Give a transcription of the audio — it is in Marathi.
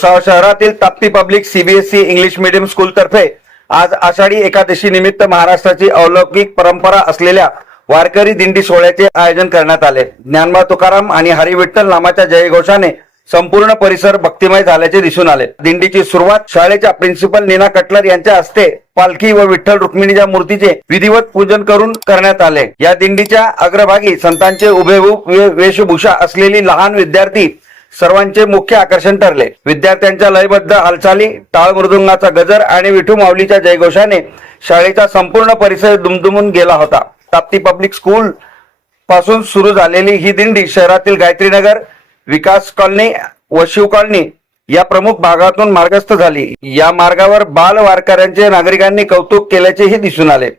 भुसावळ शहरातील Tapti public CBSE English medium school तर्फे आज आषाढी एकादशी निमित्त महाराष्ट्राची अलौकिक परंपरा असलेल्या वारकरी दिंडी सोहळ्याचे आयोजन करण्यात आले। ज्ञानबा तुकाराम आणि हरी विठ्ठल नामाच्या जयघोषाने संपूर्ण परिसर भक्तिमय झाल्याचे दिसून आले। दिंडीची सुरुवात शाळेच्या प्रिन्सिपल नीना कटलर यांच्या हस्ते पालखी व विठ्ठल रुक्मिणीच्या मूर्तीचे विधिवत पूजन करून करण्यात आले। या दिंडीच्या अग्रभागी संतांचे हुबेहूब वेशभूषा असलेली लहान विद्यार्थी सर्वांचे मुख्य आकर्षण ठरले। विद्यार्थ्यांच्या लयबद्ध हालचाली, टाळ मृदुंगाचा गजर आणि विठू माऊलीच्या जयघोषाने शाळेचा संपूर्ण परिसर दुमदुमून गेला होता। ताप्ती पब्लिक स्कूल पासून सुरू झालेली ही दिंडी शहरातील गायत्रीनगर, विकास कॉलनी व शिव कॉलनी या प्रमुख भागातून मार्गस्थ झाली। या मार्गावर बाल वारकऱ्यांचे नागरिकांनी कौतुक केल्याचेही दिसून आले।